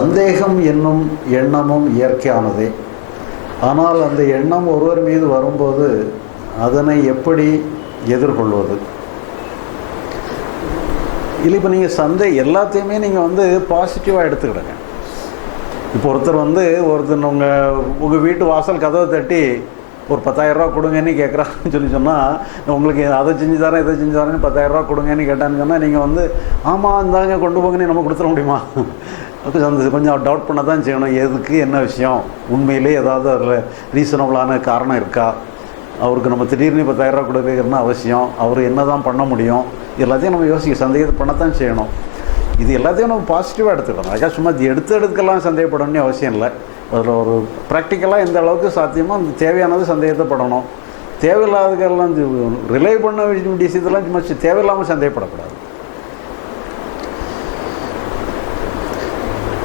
சந்தேகம் என்னும் எண்ணமும் இயற்கையானதே. ஆனால் அந்த எண்ணம் ஒருவர் மீது வரும்போது அதனை எப்படி எதிர்கொள்வது? இல்லை இப்போ நீங்கள் சந்தை எல்லாத்தையுமே நீங்கள் வந்து பாசிட்டிவாக எடுத்துக்கிடுங்க. இப்போ ஒருத்தர் வந்து ஒருத்தர் உங்கள் உங்கள் வீட்டு வாசல் கதவை தட்டி ஒரு பத்தாயிரரூவா கொடுங்கன்னு கேட்குறான்னு சொல்லி சொன்னால் உங்களுக்கு அதை செஞ்சு தரேன் இதை செஞ்சு தரேன்னு பத்தாயிரரூவா கொடுங்கன்னு கேட்டான்னு சொன்னால் நீங்கள் வந்து ஆமாம் இந்தாங்க கொண்டு போங்கன்னு நம்ம கொடுத்துட முடியுமா? கொஞ்சம் அந்த கொஞ்சம் டவுட் பண்ண தான் செய்யணும். எதுக்கு என்ன விஷயம்? உண்மையிலே ஏதாவது அதில் ரீசனபிளான காரணம் இருக்கா? அவருக்கு நம்ம திடீர்னு பத்தாயிரரூவா கொடுக்கணும்னு அவசியம். அவர் என்ன தான் பண்ண முடியும்? எல்லாத்தையும் நம்ம யோசிக்க சந்தேகத்தை பண்ணத்தான் செய்யணும். இது எல்லாத்தையும் நம்ம பாசிட்டிவாக எடுத்துக்கணும். அதுக்காக சும்மா இது எடுத்து எடுக்கலாம் சந்தேகப்படணும்னு அவசியம் இல்லை. அதில் ஒரு ப்ராக்டிக்கலாக எந்த அளவுக்கு சாத்தியமோ அந்த தேவையானது சந்தேகத்தைப்படணும் தேவையில்லாததெல்லாம் ரிலே பண்ண விஷயத்தெல்லாம் சும்மா தேவையில்லாமல் சந்தேகப்படக்கூடாது.